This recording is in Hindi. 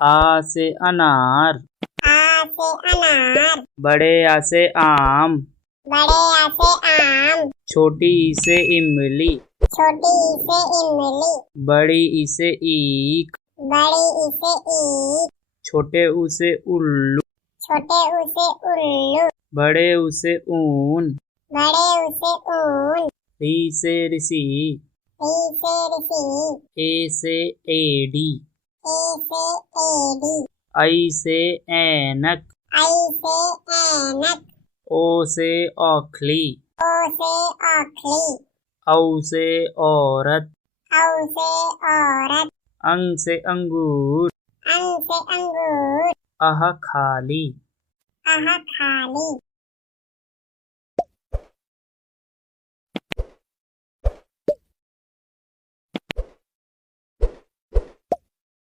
आ से अनार। आ से अनार। बड़े आ से आम। बड़े आ से आम। छोटी ई से इमली। छोटी ई से इमली। बड़ी ई से ईख। बड़ी ई से ईख। छोटे ऊ से उल्लू। छोटे ऊ से उल्लू। बड़े ऊ से ऊन। बड़े ऊ से ऊन। री से ऋषि। री से ऋषि। ए से एडी। ए से एडी। आई से ऐनक। आई से ऐनक। ओ से औखली। ओ से औखली। औ से औरत। औ से औरत। अंग से अंगूर। अंग से अंगूर। अह खाली। आह खाली।